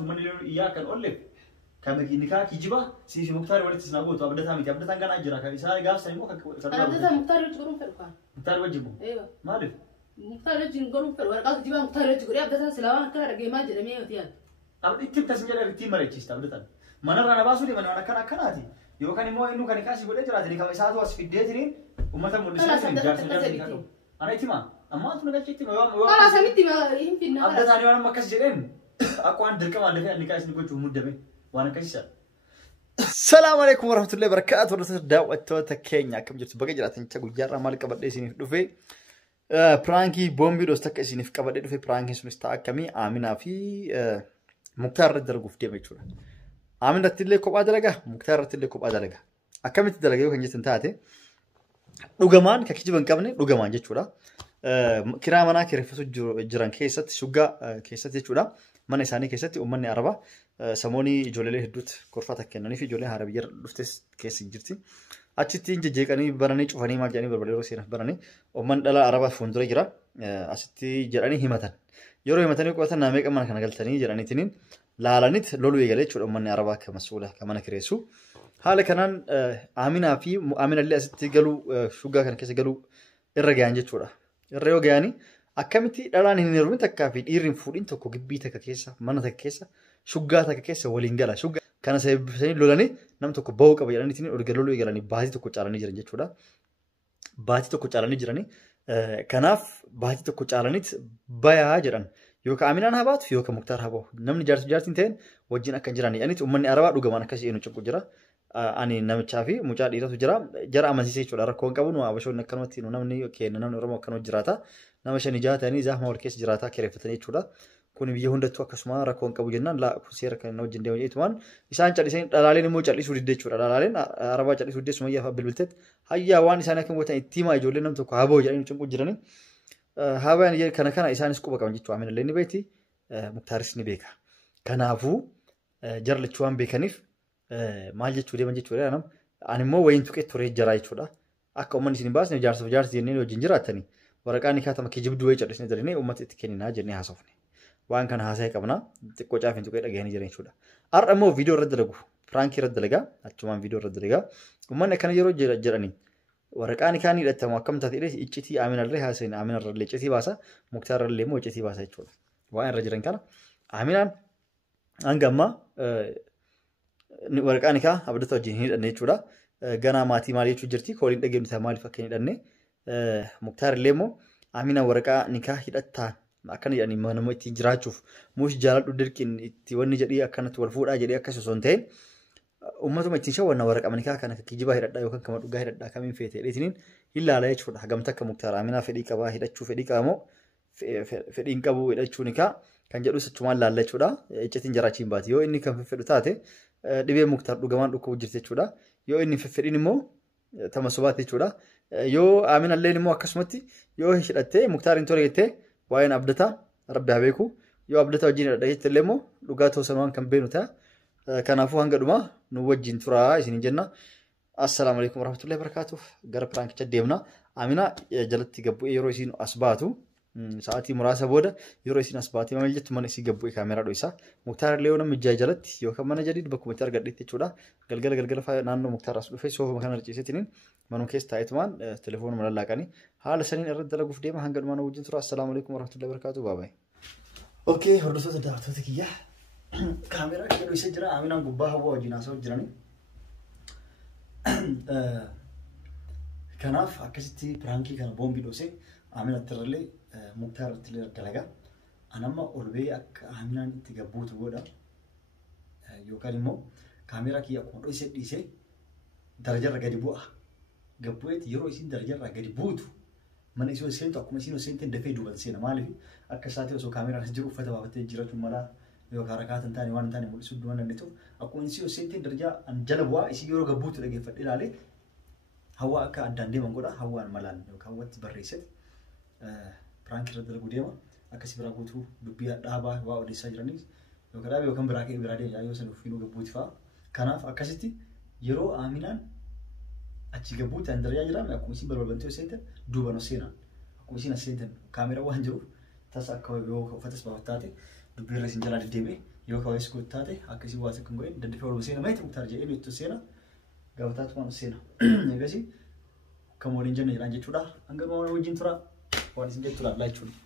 من إياك الأولف كم نكاح كجبا سيف مختار ولد تسناقوت وأبدتها ميت أبدتها كان أجرا كإسحاق قاف سلموك أنا أبدتها مختار يجرون في القان مختار وجبه أيوة ما أعرف مختار يجرون في الورقات جبا مختار يجرون أبدتها سلام كان رجيم أجرا مية وتيان أبد إنت تسجل التيم مريتشيست أبدتها ما نرى أنا باسولي من أنا كناتي يو كان مو إنه كان كاسي ولا جرا تري كم إسحاق واس في الديترين ومثلا مدرسين جالسين أنا إتما أما أنتم نقول شيء خلاص سميتي ما يمكن أبدتها أنا ما كاس جرين أكو عند دركم على فين نكاس نقول شو مدة وأنا كاسر السلام عليكم ورحمة الله وبركاته ورسالة دعوة تكينيا كم جرت بقى جرات إنك تقول جرا مالك بدي سيني دوفي برانكي بومبي دوستك سيني في كبدي دوفي برانكي سمستا كمي آمنا في مختار الدرجة في ديمي شورا آمنا تللي كوب أدرجة مختار تللي كوب أدرجة أكمل الدرجة يوكن جت انتهته لوجمان ككيجي بنكمل لوجمان جت شورا كرامنا كرفسو جران كيسات شجع كيسات جت شورا من إنساني كيساتي ومن عربة سموني جولله هدوت كرفة كناني في جولله عربية لفتس كيس جرتي أشتين جيكاني براني شوفاني ما جاني بربليرو سينا براني ومن دلا عربة فندرة جرا أشتي جراني همتان يورو همتان يكو أثنا نامك أمان كنا قلتني جراني تنين لالانيت لولو يجلي شو ومن عربة كمسؤولة كمان كريسو حاله كنان آمنا في آمنا اللي أشتي قالوا شوجا كان كيس قالوا الرجعان جتورا الرجعاني أكملتي دلاني نيرمين تكافي إيرين فورين تكو جبيتك كيسة منا تكيسة شجعة كيسة ولينجلا شجع كان سيد لولاني نم تكو باوك أبي يعني تنين أرجع لولو يجراني بازي تكو تعلني جراني جتورا بازي تكو تعلني جراني كناف بازي تكو تعلني بايا جران يوكا أمينان هبات في يوكا مختار هبو نمني جارتين تين وجينا كان جراني يعني تؤمني أربعة دوجا كاسي إنه تشوفو جرا أني نام تشافي مجال إيرا جرا أمازي سيد شو لاركون كابونو أبشون نكانو تينو نمني كي نمني رمو كانو جراتا نمشي نجات يعني زحمة وركيس جراتا كريفتني شولا كوني بيهون دتوا كسمة ركون كابو جنان لا كسير كانوا جندي وجيت وان إنسان جالي سين دلالين مو جالي سودي دتشورا دلالين أربعة جالي سودي سمية بالبلتت هيا وان إنسان كم وقت إتيما يجولين نم تكو هابو جالي نشوفو جراني هابو يعني كنا إنسان سكوبا كمان جتوا من اللي نبيتي مختارسني بيكا كنافو جرل تشوان بيكنيف maal jechuudha man jechuudha anam ani immoo wayin tuqee turee jira jechuudha akka uummanni isin baasne jaarsa jennee wajjin jiraatanii waraqaan kaatama kijibdu wayii cadhisne darine uummata itti kenninaa jennee haasofne waan kana haasa'ee qabna xiqqoo caafin tuqee dhagahanii jiran jechuudha har'a immoo viidiyoo irratti dalagu firaankii irratti dalagaa achumaan viidiyoo irratti dalagaa uummanni akkana yeroo jedhanii waraqaan kaanii hidhatamu akkam taatee iccitii aaminarree haasa'in aaminarree iccitii baasa muktaarree immoo iccitii baasa jechuudha waan irra jiran kana aaminaan hanga ammaa waraqaan kaa abdata wajjin hidhanne jechuudha ganaa maatii maal jechuu jirti kooliin dhageemsa maaliif akka hidhanne muktaar illee immoo amina waraqaa nikaa hidhattaa akkana jedhanii nama ittiin jiraachuuf muus jaaladhu dirqiin itti wanni jedhii akkanatti wal fuudhaa jedhee akkas osoo hin ta'in uummatuma ittiin shawwanna waraqaa nikaa kana kijibaa hidhadhaa yookaan kama dhugaa hidhadhaa kamiin feete dheetiniin ilaala jechuudha hagamta akka muktaar amina fedhii qabaa hidhachuu fedhii qabamoo fedhiin qabu hidhachuu nikaa kan jedhu sachumaan laalla jechuudha iccitiin jaraachiin baati yoo inni kan fedhu taate dhibee muktaar dhugamaan dhukkubuu jirti jechuudha yoo inni fedhiin immoo tama sobaati jechuudha yoo aaminalleen immoo akkasumatti yoo hidhattee muktaariin tole jettee waa'een abdataa rabbi haa beeku yoo abdataa wajjin hidhadha jettillee immoo dhugaa ta'uu sanaan kan beenu ta'a kanaafuu hanga dhumaa nu wajjin turaa isiniin jenna assalaamu alaikum warahmatullahi wabarakatuh gara piraankicha deemna aamina jalatti gabbu'ee yeroo isiin as baatu sa'aatii muraasa booda yeroo isin as baatee maal jettu mana isii gabbu'ee kaameraa dho'isaa muktaar illee yoo namni ijaa jalatti yookaan mana jadiid bakkuma itti argadheetti jechuudha galgala naannoo muktaar as dhufee soofuma kana harciiseetiin manuma keessa taa'etumaan telefoonuma lallaaqanii haala saniin irratti dalaguuf deema hanga dhumaan wajjin tura assalaamu alaikum warahmatullahi wabarakatuh baabaayi. Okey hordoftoota daawwattoota kiyya kaameraa kana dho'isee jira aaminaan gubbaa hawwaa wajjin haasa'aa jiranii kanaaf akkasitti piraankii kana boombii dhoosee Amina tirree muktaar tirree dalagaa anamma olbee akka aminaan itti gabbuutu godha yookaan immoo kaameraa kiyya akkuma dho'isee dhiisee darajarra gadi bu'a gabbu'eeti yeroo isin darajarra gadi buutu mana isoo seentu akkuma isin seenteen dafee duuban seena maaliif akka isaati osoo kaameraan as jiru uffata baafatee jiraachuu mala yookaan rakkaatan taane waan taane mul'isuu duwan dandeettu akkuma isin seenteen darajaa jala bu'aa isin yeroo gabbuutu dhageeffadhe ilaalee hawaa akka addaan deeman godha hawaan malaan yookaan hawwatti barreessite prank irratti dalagu deema akkasii biraa guutuu dubbii dhaabaa waa odeessaa jiranii yookaan dhaabee yookaan biraa deemaa yoo san uffinu gabbuuti fa'a kanaaf akkasitti yeroo aaminaan achi gabbuuti an darajaa jiraame akkuma isin balbalbantee seentan duuban seenan akkuma isin seentan kaameraa waan jiruuf tasa akka yoo uffatas baafattaate dubbii irra isin jalaa deddeebi'e yoo ka wayis kuttaate akkasii waasa kan go'e daddafe ol seena maayit muktaar jedhee nutti seena gaafataatu waan seena eegasi kan waliin jenne jedhan jechuudha hanga waan wajjin tura waan isin jettu laallaa jechuudha.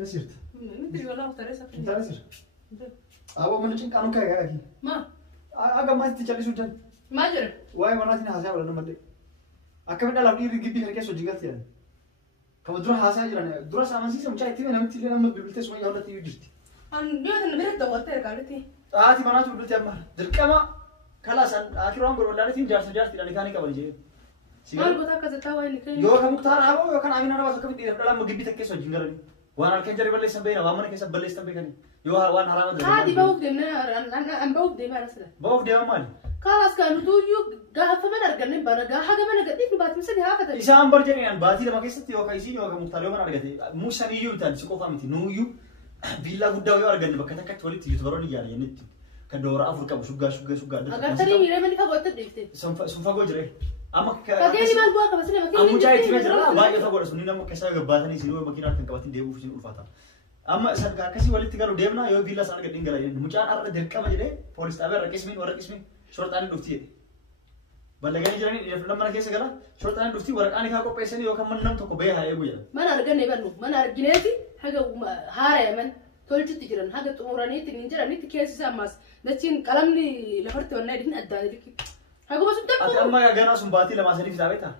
Nasirta. Mendri wala utaresa. Utaresa. Abo mana cingkanu kaya lagi. Ma. Agak masih dicari sudah. Majer. Wah mana sih hasil wala nama deh. Akan dalam diri gitu kerja sojigat ya. Kamu dulu hasil aja nih. Dulu sama sih sama cai tiba nama tiba nama bibelnya semua yang udah tiba jadi. An dia kan berat dah water kali ti. Ti mana tuh dulu tiap mah. Derkama kalasan akhir orang berwala tim jar tidak nikah nikah boleh jadi. Mal kota kaza tawa ini kan. Yo kamu tahu apa? Yo kan amin ada waktu kami tidak dalam begitu kerja sojigat ini. Wan alkan jari balai sampai na, waman kesab balai sampai kan. Yo wan haram ada. Di bawah dia an bawah dia mana sih? Bawah dia mana? Kalas kan tu yo gah apa mana argan nih bana gah haga mana gadi baat misal dia apa tadi? Isa ambar jadi an baati lama kesat yo kaisi yo kamu tahu mana argati. Musa ni yo tan siko famiti nu yo villa gudda yo argan bakka takkat walit yo baron ya ni nit. Kadora Afrika suga. Agar tadi mira mani ka botet dikte. Sumfa go jere. Ama Kageni mal buat apa sih? Amu cai tiba jera ba yo tahu suni nama kesa gabatan sini yo makin akan kawatin debu sini ulfata. Ama saat kasih walit tiga debna yo villa sana gading galai. Mucan arah derka aja deh. Polis tabar rakismin warak ismin. Surat ani dufti. Balagani jalan ini film mana kesa gala. Surat ani dufti warak ani kau pesen yo kaman nam toko bayar ya buya. Mana argan nih banu? Mana argine sih? Haga hara man. Tolcu tikiran. Haga tu orang ini tingin jalan ini tikiran sih mas. Dacin kalam ni lahar tu warna ini ada dikit. Aku masuk tak. Ati amma ya gana sumbati la masanif sabeta.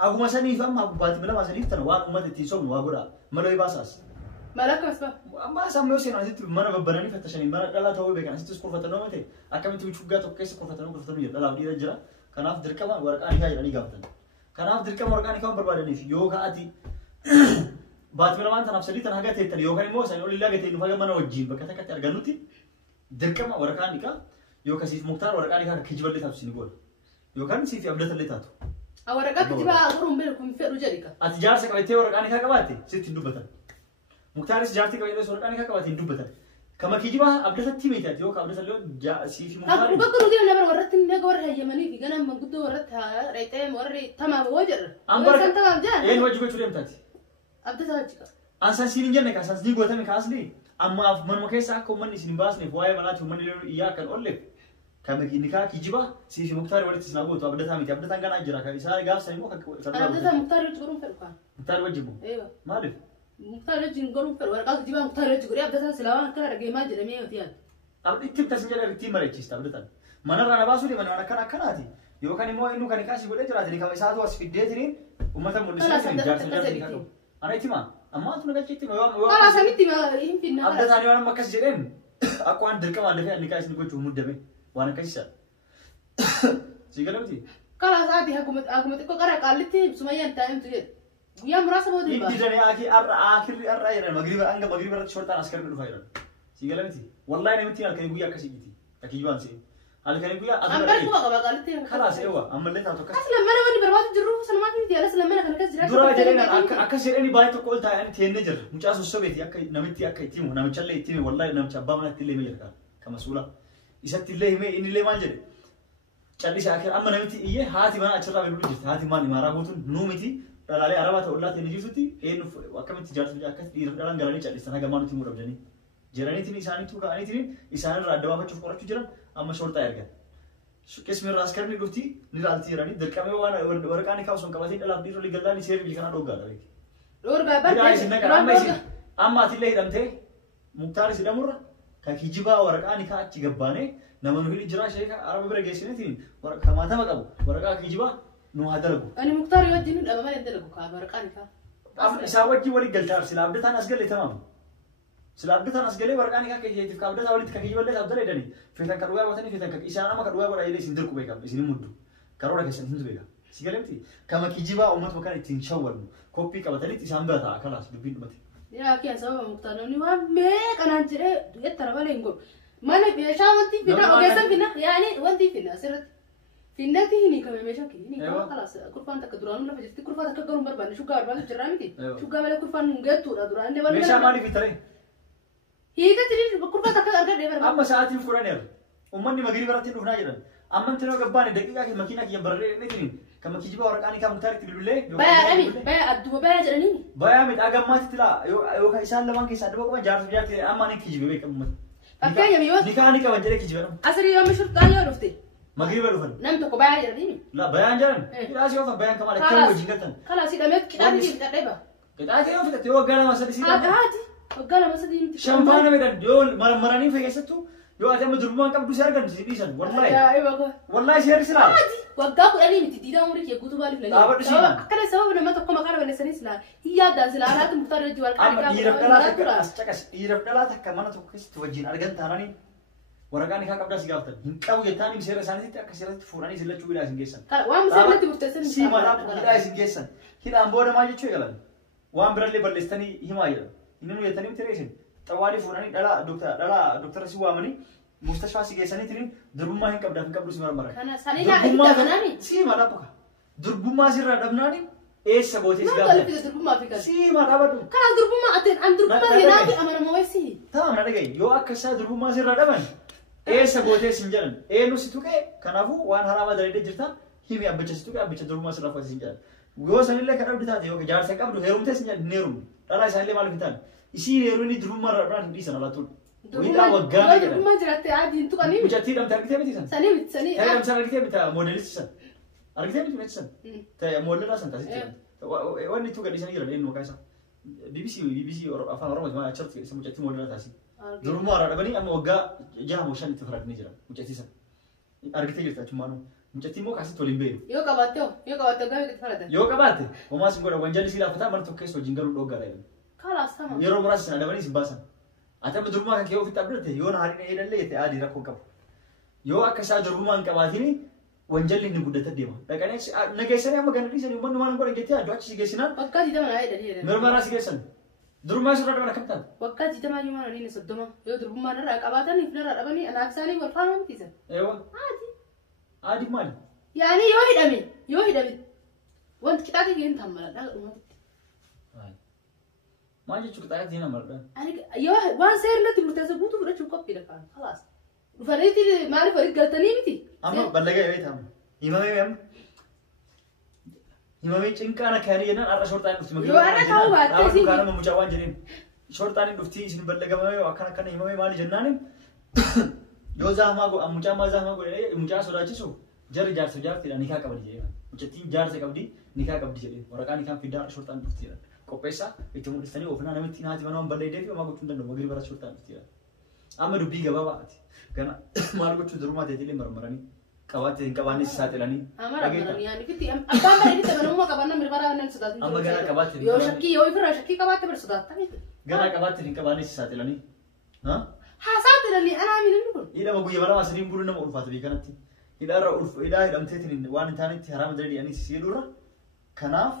Aku masanif amma aku bati mala masanif tan wa umat ti som wa gura malo ibasas. Malak masba. Amma samyo sino asitu mana babbanani fatashani mana dala tawu be kan asitu skor fatano mate. Akam tu chuga to kese skor fatano ya dala dira jira. Kanaf dirkama warqani ka jirani gaftan. Kanaf dirkama warqani ka barbadani yo ka ati. Bati mala man tan afsali tan haga te tan yo kan mo san oli laga te nu faga mana wajin bakata ka arganuti. Dirkama warqani ka yo kasif muktar warqani ka kijiballe tafsini gol. Yookaan siif abdata illee taatu. Waraqaa kijibaa aguruun beeku fedhu jedhika. Ati jaarsa qabatee waraqaan isaa qabaate sitti hin dubbatan. Muktaaris jaartii qabatee waraqaan isaa qabaate hin dubbatan. Kama kijibaa abdatatti beektaati yookaan abdata illee siif muktaari. Aku bakka nuti nama warratti naga warra hayyamanii fi ganama manguddoo warratti reexee warri tamaama woo jedhan. Ambar San tamaam jedhan. Een wajji gochuu deemtaati. Abdata wajjika. Ansaan siin hin jenne kaasas ni gootame kaasni amma manuma keessa akka uummanni isin hin baasneef waa'ee manaatti uummanni iyyaa kan olleef. Kami nikah kijiba si Mukhtar walit sinabu tu abdata miti abdata kan aja kan isa gaf saya mau abdata Mukhtar itu gurung perlukan Mukhtar wajibu iya malif Mukhtar itu gurung perlukan kalau kijiba Mukhtar itu gurung abdata selawan kan ada game aja demi yang abdi tim tersenjata tim mereka cista abdata mana rana basu di mana kan hati yo kan mau inu kan kasih boleh jelas jadi kami satu as video ini umat mau disini jar ana itu mah amma tu nak citi kalau saya itu mah ini final abdata ni orang makas jeren aku andir ke mana deh nikah sini gua cuma demi Wana kaisa. Sigala mati. Kalau saat ini aku mati kok karena kali itu semuanya time tu je. Dia merasa bahwa dia. Ini jadi akhir ya. Maghrib angga maghrib berat shortan askar beru fairan. Sigala mati. Wallahi ini mati alkai guya kasih gitu. Kaki juan sih. Alkai guya. Ambil gua kalau kali itu. Kalas ewa. Amal leh tahu kas. Asal mana wani berbatu jeru sama mati dia. Asal mana kan kas jerak. Dura jadi akas jadi ini baik tu kol tahu ini tiennya jer. Muncul susu beti akai namiti akai timu namicalle timu. Wallahi namicabba mana tille mejer kan. Kama sula. Isatti illee himee inni illee maal jedhe callisee akhir amma namitti iyyee haati mana achirraa beeluu jirti haati maan imaaraa guutuun nuu miti dhalaalee arabaa ta'ullaatti inni jirtutti eenyu akkamitti jaarsa akkas dhiira dhalan galanii callisan hagamaa nuti muu dhabdanii jedhaniitiin isaaniitu ka'aniitiin isaanirraa adda baafachuuf qorachuu jiran amma shortaa ergan qismirraa askarni dhufti ni ilaalti jiranii dirqamee waan waraqaan kaa'u sun qabatee dhalaaf dhiirra ligallaan isee biyya kanaa dhoggaadha beekti. Dhorgaa baay'ee. Amma atillee hidhamtee Muktaaris hidhamurra Kijiba waraqaa nikaa achi gabbaane nama nuyi jira sheeka araba bira geessinetiin waraqaa maatama qabu waraqaa kijiba نو هدرجو أنا مختار يوديني الأمام يدرجو كابرقاني كا ساوتي ولي قلتار سلابدتان اسقل تمام سلابدتان اسقل ورقاني كا كيجي كابدتا ولي تكيجي ولا ابدل يدني فيتن كدوا وتني فيتن كيسانا ما كدوا ولا يلي سندركو بيكم اسني مدو كرولا كيسن هند بيكا سيغلمتي كما كيجيبا امت مكان تنشور كوبي كبتلي تسامبتا خلاص دبين دمتي يا كي سبب مختار ني وان مي كان انجري يتر بالينغو ما نبي شاونتي فينا اوكي فينا يعني وانتي فينا سرت فيناتي هني كمان مشاكل هني خلاص كرفان تكدران ولا فجت كرفان تكدرون بربان شو قال بس جرامتي شو قال ولا كرفان نجت ولا دران ده ولا مش مالي في تري هي تدري كرفان تكدر ده بربان اما ساعتي فورانير ومني مغرب راتي نحنا جيران اما انت لو غباني دقيقه كي ماكينه كي برر نترين كما كيجيبا ورقاني كام مختار تقولوا بايا امي بايا ادو بايا جراني بايا مت اغمات تلا يو كايسان لمان كيسا دبا كما جار جار اما ني كيجيبا بكم فكاي يا ميوت نيكاني كما جري كيجيبا اسري يوم شرطان يرفتي مغرب لفن نمت كو بايا جراني لا بيان جرن لا شوف بيان كمان كم وجهتن خلاص اذا مت كداني تقريبا كداني يوم في تو غانا ما سدي عادي وقال ما سدي شامبان ميدان دول مراني في كيستو يو اتم دربان كم دوسيرغن سيبيسن والله يا ايوه والله شير سلا عادي وقاك قالي متي ديدا عمرك يا غوتو بالي فلان كان سبب لما تقوم كان ولا سنه سلا هي داز لا لا مختار رجوال كان يرفدلا استكس يرفدلا تكمنه توكس توجين ارغن تاناني ورقاني كان قبل سيغافتن هنقاو يتاني سير سانتي تكسرت فوراني سلچو ولا سنگيسن وام سرت مرتسن سي مالا ولا سنگيسن كده امبوده ما جچو يغلن وام برلي برلستني هيمايل انو يتنيم تريشن طوالي فوراني دلا دكتور سيوامني مستشفى سيغيسني ترين دربما هن قبل سمرمر انا سالينا ايتبناني سي مالا بوكا دربما سير دبناني ايش سبوتي سيغافتن ما قال في دربما فيك سي مالا بدو كان دربما اتن ام دربما هناك امر مويسي تمام ندغي يو اكسا دربما سير دبن ايش سبوتي سنجرن اي نو سيتوكي كنافو وان حرام دريد جرتا هيمي ابچستوكي ابچ دربما سير فاس سنجرن يو سنله كدبدتا يو جار سقبدو هيرومته سنجل نيروم دلا سالي مال فيتان اسي نيروني دربما ربان دي سنالاتو ويلا وغانا دربما جرات عادي انتو كاني وجاتي دم تركتي بتيسن سني هي دم سركتي بتا موديلسن اركتي بتيسن تا موديل سن تاسيت واني تو غدي سن يرن انو كايسا بي بي سي افان روما ما تشرت اسمو جاتي موديل تاسي دربما ربني اما وغا جاه موشن تفرق نجرا وجاتي سن اركتي جرتا چمانو وجاتي مو كاسي توليمبي يو كباتو غامي تفرد يو كبات وما سنغورا وانجلي سيلا فتا مرتو كيسو جينغرو دوغا لاي خلاص تمام يرو براس ندبني سباسن اتم دربما كيو في تبرته يون هارين ايدله يتي ادي ركو كف يو اكسا دربما انقباتيني وانجلي نغدته ديما دكاني نگيسني اما گندي سني من مان غور گيتي ادوچ سيگيسنا وقتي دما ايدله مرمرا سيگيسن دربما سرا دبا كبتن وقتي دما يمان ني نسدما يو دربما نرا قباتني فنرا دبني انا اكساني ورفان متيزن ايوه عادي مال يعني يو هدمي وانت كتاتي ين تملا لا ما جيت كتايت هنا مرة انا يو وان سير نتي مرتزبوتو ولا شو كوبي لك خلاص فريتي ما عرف فريت قالتني متي اما بلغا يويت هم يمامي چنكانا كارينا ارا شورتان دفتي مغي يو انا كاو باتي كان ممجاوان جنين شورتان دفتي سن بلغا ما وكان كان يمامي مالي جناني يو زاما غو امجا ما زاما غو امجا سوداچسو جر جار سجار تي نيكا قبدي جي مچتي جار سي قبدي نيكا قبدي جي ورقاني كان في دار شورتان دفتي قوبيسا يتمو دستني وفنا نمتي ناتي منون بلي ديفي ما غوتو دندو مغي برا شورتان دفتي اما دبي غبابات كان مالغوتو درما ديتي مرمرني قوات قواني ساتلاني امرمرني يعني كنتي ابا ما دي تبنو ما قبنا مربرا نن سدات اما غنا قوات يو شكي يو يفرا شكي قوات برسدات غنا قوات قواني ساتلاني ها حساتلني انا من نقول إذا ما بيجي برا مسرين بقولنا ما ألفات بيكانتي إذا را ألف إذا هم تيتين وان تاني حرام دري يعني سيرورا كناف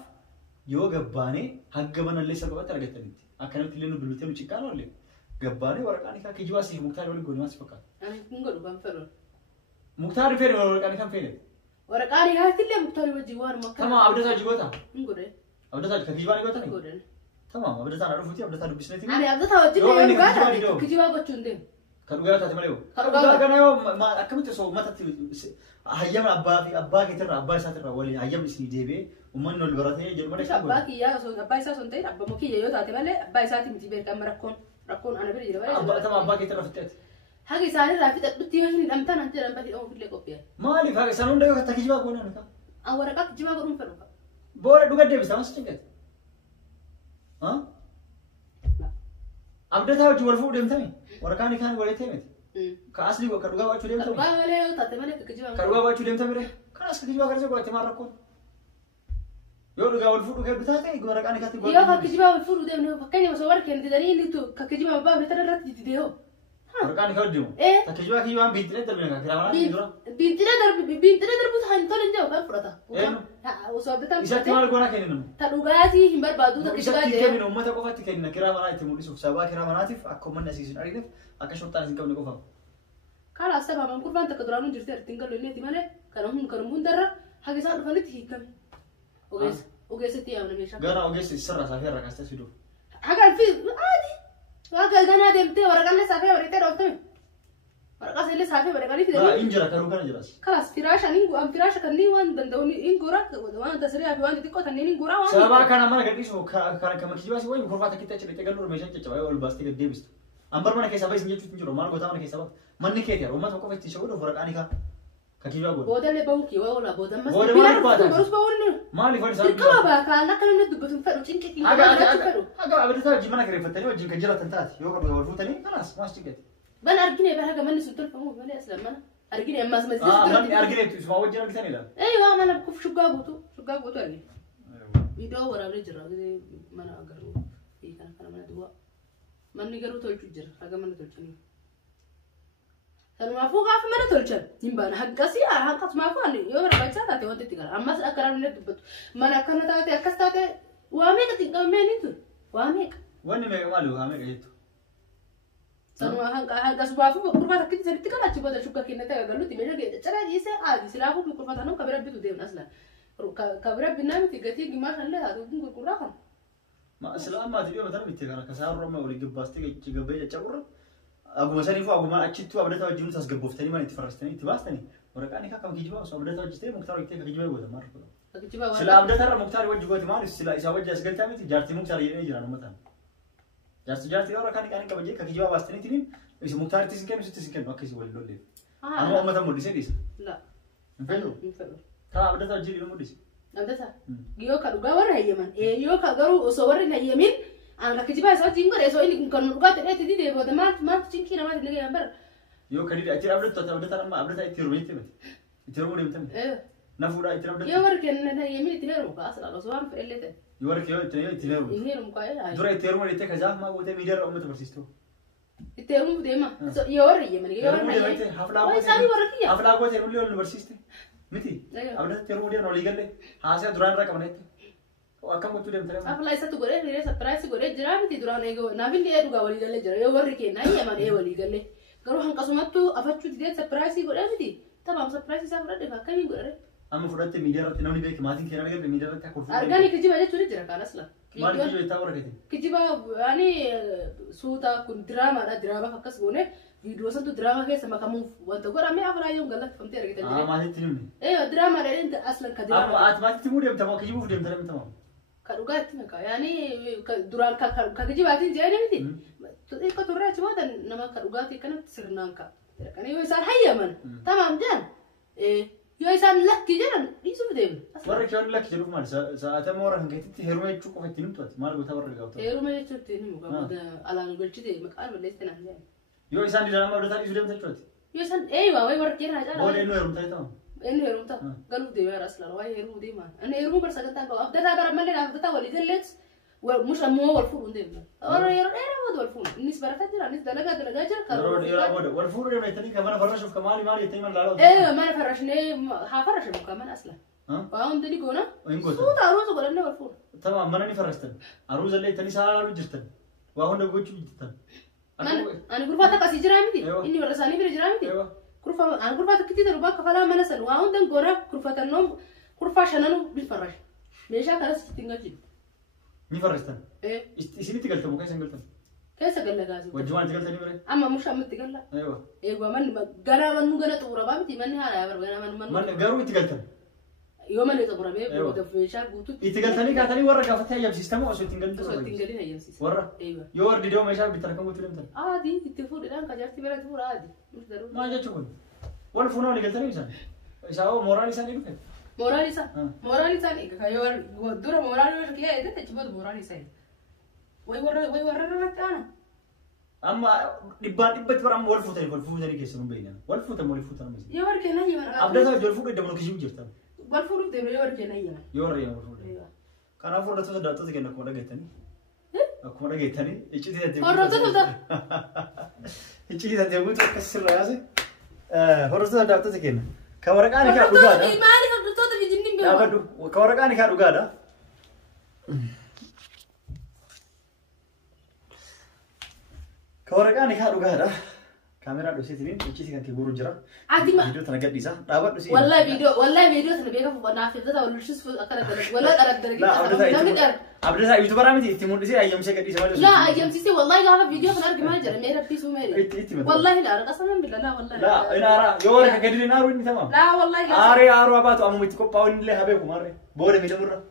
يوغا باني هجبنا اللي سبب ترجتني أكنت لينو بلوتي مشكان ولا جباني ورقاني كا كيجواسي مختار ولا قولي ما سبكان أنا نقول بام فرون مختار فين ورقاني كم فين ورقاني هاي كله مختار وجوار ما تمام أبدا جوتا نقول أبدا كيجواني جوتا نقول تمام أبدا أنا رفوتي أبدا دبسنتي أنا أبدا وجوه يوغا كيجوا بتشوندين كروجا تاتي ماليو كروجا كنا يوم ما أكمل تسوي ما تاتي هيام أبا كتير أبا ساتر ولي هيام اسمي جيبي ومن البراتي جرماني أبا كيا سون أبا سا سون تين أبا مكي يو تاتي ماله أبا ساتي متبير كم ركون أنا بري جرماني أبا تمام أبا كتير رفتت هاي ساني رافي تبتيهن أمتى أنت لما بدي أقول لك كوبيا ما لي فاك سانون ده يو تكيجوا كونا نكا أو ورقات جوا برون فرون بورا دوغا ديبس تمام سجلت ها أبدا تاو جوال فوق دم تامي ورقاني كان ولا تامي كأصلي وكروجا واتشو دم تامي كروجا ولا تاتي ماله كجوا كروجا واتشو دم تامي كان أصل كجوا كرجع ولا تمار ركون Yoo dhugaa wal fuudhu kee bitaate waraqaan kaatti Yoo kakkijiba wal fuudhu deemne fakkeenya osoo warqeen didanii inni tu kakkijiba baafne tan irratti diddeeho. Waraqaan kee hoddimu. Kakkijiba kiyyaan biintine darbine kan kiraa manaa dura. Biintine darbu tan tolan jaw kan fudhata. Osoo abdataan isatti maal goona kennu. Ta dhugaatii hin barbaadu kakkijiba isatti kennu uummata qofatti kenna kiraa manaa itti mul'isuuf sababa kiraa manaatiif akka uummanni asiisin ariineef akka shortaan isin qabne qofaaf. Kala sababa man kurfaan takka duraanuu jirti artiin galuu inni malee kan hundarra hagi isaan dhufanitti hiikame. Ogeessatti yaamna meeshaa. Gara ogeessi sirra saafee irraa kaastee fiduu. Hagaan fi adi. Waaqa ganaa deemtee waraqaan saafee bareedee dhooftame. Waraqaa illee saafee bareedanii fidanii. Injira karuu kana jiras. Kalas firaasha kanneen waan danda'uun ingora waan tasiriyaa fi waan xixiqqoo kanneen ingora waan. Sababa kana mana gadhiisu kan kijibaasi wayi kurfaa takkitti achi dhaqee galuu meeshaan caccabaa ol baastee gad deebistu. Ambar mana keessaa baay'isin jechuutu hin jiru maal gootaa mana keessaa baatu. Manni keetii uummata qofa itti shawwadhu waraqaan kaa. Kakijibaa godhu. Boodallee bahuu kii waa oolaa booda ammas. Booda maal baatan? Barus bahuu maaliif wali isaa? Dirqama baakaan akka namni dubbatu fedhu cinqii Haga abidda wajjin mana kireeffatanii wajjin kan jiraatan taate yoo wal fuutanii kanaas maas cinqeeti. Mana argine bara haga manni sun tolfamu malee aslan mana argine ammas masjid. Manni argine isuma wajjin argitanidha. Waa mana kuf shuggaa guutuu argine. Viidiyoo waraabee jira mana garuu kana mana duwwaa. Manni garuu tolchuu jira haga mana tolchanii. Sanumaafuu gaafa mana tolchan hin baana haqqasii haqqasumaafuu yoo barbaachisaa taate wanti itti gara ammas akka namni dubbatu mana akkana taate akkas taate waa meeqa xiqqaamee ni tun waa meeqa. Wanni meeqa maali waa meeqa jettu. Sanuma haqqasumaafuu kurfaa takkitti saditti kan achi booda shukka kennatee galuutti meeshaa geedda calaa dhiisee aadi silaafuu kurfaa taanuu kabira bitu deemna aslan kabira binnaa miti gatii gimmaashallee taate kun gurguraa kan. Sila ammaati dhiyoo mataa miti kana kasaa rooma walii gabbaastee gabbee caccabura. Aguma saniifuu aguma achittuu abdata wajjin tasgabbooftanii mana itti farrastanii itti baastanii waraqaan akka kijibaa osoo abdata wajjistee muktaar wajjitee kijibaa gootan maal rukudha. Sila abdata irra muktaar wajji gooti maaliif sila isaa wajji as galchaa miti jaartii muktaar jedhanii jiran uummataan. Jaartii warra kaan qaanii qabajee kijibaa baastaniitiin isa muktaaritti isin kennu sitti isin kennu akka isin waliin lolleef. Amma uummata mul'isee dhiisa. Hin fedhu. Kaa abdata wajjin dhiiruu mul'ise. Abdata yoo ka dhugaa warra hayyaman yoo ka garuu osoo warri hayyamin anga kijibaa isaa wajjin godhe osoo inni kan dhugaa ta'ee itti deebota maal cinqii namaatti illee gayaan bara. Yoo kadii itti abdata amma abdata itti hirumee itti miti. Itti hirumuu deemtame. Nafuudhaa itti abdata. Yoo warri kennan hayyamin itti heerumu kaasa osoo waan fedhellee ta'e. Yoo warri itti heerumu. Inni heerumu kaayee. Dura itti heerumuu deettee kajaaf maa gootee miidiyaa irraa uummata barsiistu. Itti heerumu deema. Yoo warri hayyaman yoo warri hayyaman. Haflaa gootee nullee ol nu barsiiste. Miti. Abdata itti heerumuu deeman olii galee haasa'aa duraan irraa qabanetti. Akkam gochuu deemtee? Afla isatti godhee firee sapiraayisii godhee jira miti duraan eegoo naaf illee dhugaa walii galee jira yoo warri kenna hayyaman walii galee garuu hanqasumattuu afachuu didee sapiraayisii godhee miti taphaamu sapiraayisii isaa fudhadhe akkamiin godhare. Amma fudhatte miidiyaa irratti namni beeku maatiin keenya argate miidiyaa irratti akka fudhatu. Arganii kijiba jechuun jira kaanas la. Maal kijiba jettaa warra keetiin? Kijiba ani suuta kun diraamaadha diraamaaf akkas goone viidiyoo santu diraamaa keessa makamuuf wanta godhamee afraayyoon gallattifamtee argitan jira. Maatiitti nimni. Diraamaadha inni aslan ka diraama. Amma ati maatiitti muu deemtamoo kijibuuf deemtanii deemtamoo? Kadugatti maka yaani duraan kakijibaatiin jeeni miti xiqqoo turre achi booda nama kadugaatii kanatti sirnaan ka kan yoo isaan hayyaman tamaam jedhan yoo isaan lakki jedhan dhiisuuf deemu. Warri keewwan lakki jedhuuf maali sa'aatii moora kan keessatti heeruma jechuu qofa ittiin himtu ati maal gootaa warri gaafatan. Heeruma jechuu ittiin himu qabu alaan galchite maqaan balleessite naan jedhan. Yoo isaan didaan amma abdataa dhiisuu deemta jechuudha. Yoo isaan waa wayi warri keenya caalaa. Booda inni heerumtaa ta'u. Inni heerumtaa galuu deemaa aslaan wayi heerumuu deemaa inni heerumuu barsagantaa qabu abdataa bara malee abdataa walii gallees musha moo wal fuudhuun deemna. Warra yeroo dheeraa booda wal fuudhu innis barataa jira innis dalagaa jira. Yeroo dheeraa booda wal fuudhu deemna jettanii kan mana farrashuuf kan maali jettanii mana laalaa. Mana farrashnee haa farrashamu kan mana aslaan. Waa hundi ni goona. Suuta aruusa godhannee wal fuudhu. Tamam mana ni farrastan aruusa illee ittanii saalaaluu jirtan waa hunda gochuu jirtan. Ani gurbaata akkasii jiraa miti inni warra isaanii bira jiraa miti. Ani gurbaata kitti ta'u bakka falaa mana san waa hundan goona kurfatannoo kurfaa shananuu bilfarrash meeshaa kanas ittiin galchitu. Ni farrastan. Isinitti galtamu keessa hin galtamu. Keessa galla gaasii. Wajjumaan itti galtanii bare. Amma musha ammatti galla. Eeguwa manni gara mannu gana xumurabaa miti manni haala yaa barbaada manni garuu itti galtan. Yoo manni xumuramee booda meeshaa guututti. Itti galtanii kaatanii warra gaafatee ayyamsiistamu osoo ittiin galtan. Osoo ittiin galin ayyamsiisa. Warra. Yoo warri didoo meeshaa bittan kan gochuu deemtan. Aadi itti fuudhidhaan kajaartii bira itti fuudha aadi. Maal jechuun kun? Wal fuunaa walii galtanii isaan. Isaa hoo mooraan isaanii dhufe. Mooraan isaanii egaa yoo dura mooraan yoo kiyyaa eegate achi booda mooraan isaanii. Way warra irratti aana. Amma dhibbatti bara amma wal fuutanii keessa nu beekna. Wal fuutan miti. Yoo warra keenya himan. Abdataa wajjin wal fuudhee deemnu kishii jirtan. Wal fuudhuuf deemnu yoo warra keenya himan. Yoo warra keenya wal fuudhee. Kana furda tu dapat tu kena aku ada getani. Aku ada getani. Ichi tidak tiap. Horor tu dah. Ichi tidak tiap tu kesel raya sih. Horor tu dapat tu kena. Kawarak ani kan duga ada. Imani horor tu tu bijinin be. Apa tu? Kawarak ani kan duga ada. Kawarak ani kan duga ada. Kamera dosi sini, ichi sih kan kiburu jera. Adima. Video tenaga bisa. Dapat dosi. Wallahi video sana bega fu nafil da wala shus fu akara da wala arab da لا أبدا أبدا يوتيوبر عمتي تيمون دي أيام شيء قديش ما لا أيام سيسي والله لا فيديو خلنا أرجع ما جرى ميرا بيسو ميري والله لا قسما بالله لا والله لا أنا أرى يورك كدري نارو إني تمام لا والله لا أري أرو أباتو أمو متكو باون اللي هبيكم أري بوري ميدا مرة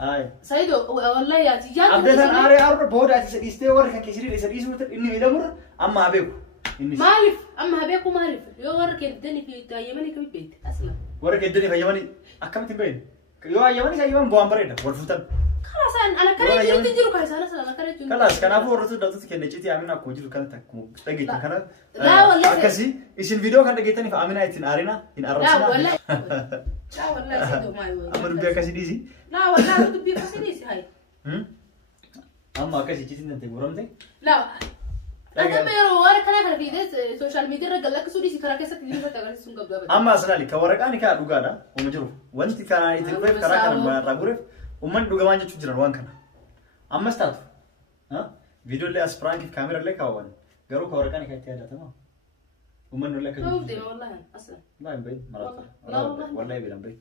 آي سيدو والله يا تجار أبدا أري أرو بوري أتيستي ورك كيسري لسري سوت إني ميدا مرة أما هبيكم ما أعرف أما هبيكم ما أعرف يورك الدني في تايمني كم بيت أصلا ورك الدني في يمني أكمل تبين يو يمني كيوم بوام بريدا ورفوتن خلاص أنا كره تجرو كايسان أنا كره خلاص كان أبو رسول دكتور كنا جيتي أمين أكو جيلو كان تكمل تجيت كنا لا والله أكسي إيش الفيديو كان تجيتني في أمينة إتين أرينا إن أرسلنا لا والله لا والله سيدو ما يقول أمر بيا كسي ديزي لا والله بدو بيا كسي ديزي هاي أما كسي جيتي نتي ورمتي لا أنا بيرو ورا كنا في ده سوشيال ميديا رجال لك سودي سكرا كيسة تجيب تقدر تسمع قبل أما أصلا لك ورك أنا كأدوغا ده ومجرو وانت كان يتلفه كرا كان ما رابوره ومن دوغا ما جت تجرا وان كنا أما استاذ ها فيديو اللي أسبرانك في كاميرا اللي كاوان قالوا كورك أنا كأتيا تمام ومن ولا كذا ما والله أصلا لا يبين مرات لا والله ولا يبين بين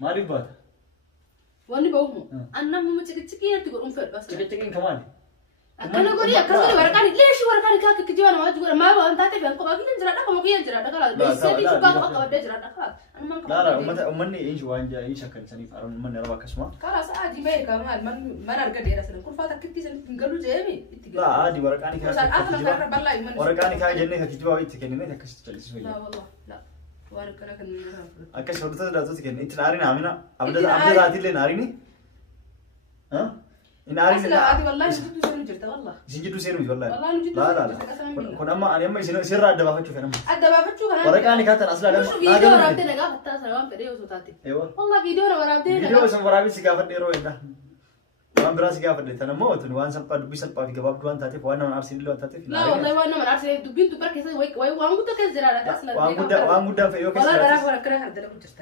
ما لي بعد واني بوهم أنا مو متكتكين تقول فرد بس تكتكين كمان أنا أقول يا كسر وركاني ليش وركاني كاك كتير أنا ما تقول ما هو أنت تعرف أنكم أكيد نجرا كم أكيد نجرا خلاص بس سيدي شو كاك أقعد نجرا خلاص أنا ما لا أمني إيش وان جا إيش أكل سنيف أرون من نرى كسمة خلاص عادي ما يكمل من أرجع ديرا سنة كل فترة كتير سنة تنقلوا جامي لا عادي وركاني كاك وركاني كاك جنة كتير وايد تكني ما تكسر تجلس لا والله لا وركنا كان أكش ورثة لا تكني أنت نارين عمينا أبدا ذاتي اللي ناريني ها أصلا عادي والله نجدو سيرو جرت والله نجدو سيرو والله والله نجدو لا كون أما أنا أما سير أدبا فتشوف أنا أدبا فتشوف أنا وركاني كاتن أصلا لما فيديو رابطة نجا حتى سلام بديه وصوتاتي أيوة والله فيديو رابطة فيديو سام ورابي سكافة ديرو إندا وان براس سكافة دي تنا مو تنو وان سامبا دبي سامبا في كباب دوان تاتي فوانا من أرسل لو تاتي لا والله وانا من أرسل دبين تبرك كذا وي وان قد كذا زرارة أصلا وان قد في يوكس والله درا وركنا هذا لو جرت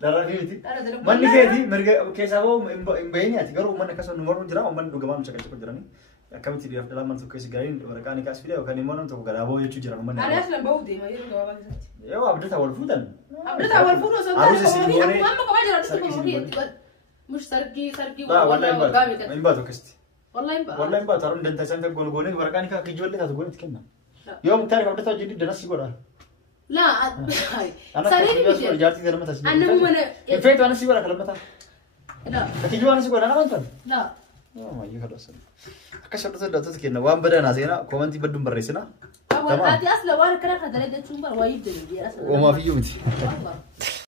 لا رافيتي من نكيتي مرجع كيسابو إمبيني أتكرر ومن كسر نمر جرا ومن دوغمان مشكلة شكل جراني كم تدي في لما تسوق كيس جارين وركاني كاس فيديو وكان يمونن تقول كلامه يجوا جرا ومن أنا أصلا بودي ما يرجع وابا كذا يا أبدا تقول فودن أبدا تقول فودن صدق أنا كمان جرا مش سرقي لا والله إنباتو كستي والله إنباتو أرون دنتا سنتك قولوني وركاني كا كيجول لي هتقولي تكلم يوم تعرف أبدا تجدي دناس يقولها لا أنا سريني بس جارتي درما تسمع أنا مو أنا الفيت وأنا سيقولها كلامتها لا كيجوا أنا سيقولها أنا ما أنت لا ما يخلص أكشف بس دكتور تكلم وام بدأ نازينا كومنتي بدون بريسنا تمام أصلا وانا كنا خدنا ده تشوفه وايد دليل أصلا وما في يومتي والله